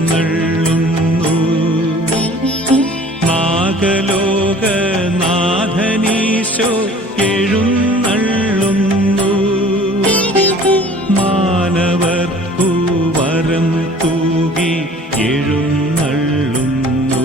രാജാവെഴുന്നള്ളുന്നു നാഗലോകനാഥനീശോ എഴുന്നള്ളുന്നു മാനവർക്കു വരം തൂകി എഴുന്നള്ളുന്നു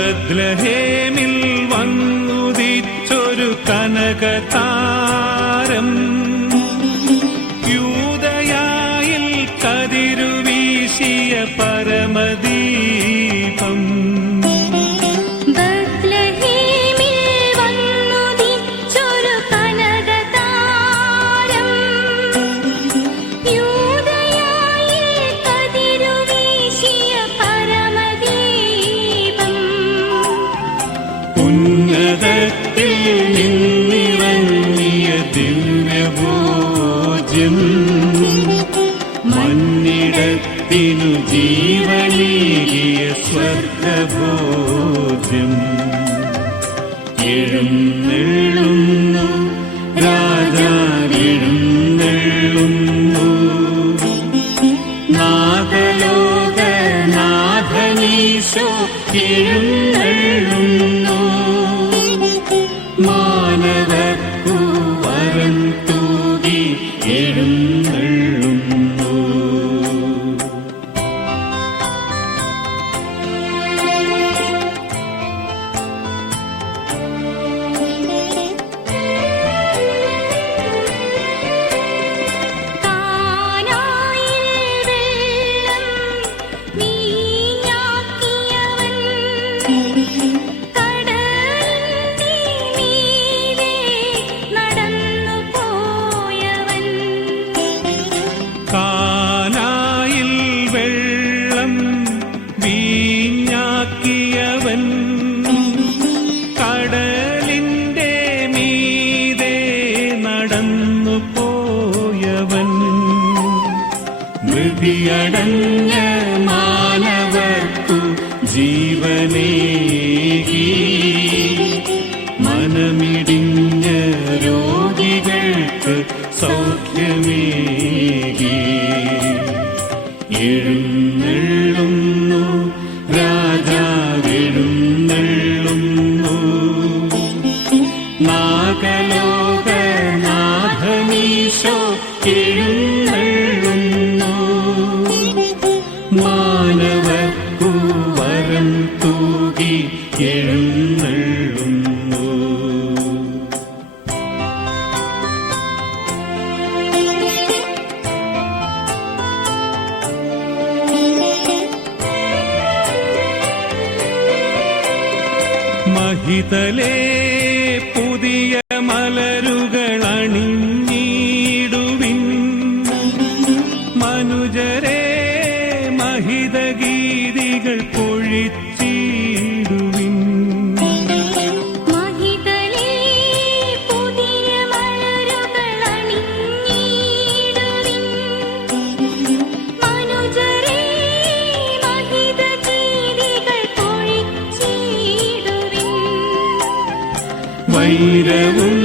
ബത്ലഹേമിൽ വന്നുദിച്ചൊരു കനകതാരം യൂദയായിൽ കതിരുവീശിയ പരമദീപം ഉന്നതത്തിൽ നിന്നിറങ്ങിയ ദിവ്യഭോജ്യം മന്നിടത്തിനു ജീവനേകിയ സ്വർഗഭോജ്യം എഴുന്നള്ളുന്നു രാജാവെഴുന്നള്ളുന്നു നാഗലോകനാഥനീശോ എഴുന്നള്ളുന്നു മാനവർക്കു വരം തൂകി എഴുന്നള്ളുന്നു കാനായിൽ വെള്ളം വീഞ്ഞാക്കിയവൻ കടലിന്റെ മീതെ നടന്നു പോയവൻ മൃതിയടഞ്ഞ മാനവർക്കു ജീവനേകി മനമിടിഞ്ഞ രോഗികൾക്ക് സൗഖ്യമേകി എഴുന്നള്ളുന്നു രാജാവെഴുന്നള്ളുന്നു നാഗലോകനാഥനീശോ എഴുന്നള്ളുന്നു മാനവർക്കു വരം തൂകി എഴുന്നള്ളുന്നു മഹിതലേ പുതിയ മലരുകൾ അണിഞ്ഞിടുവിൻ മനുജരേ മഹിതഗീതികൾ പൊഴിച്ചിടുവിൻ വൈരവും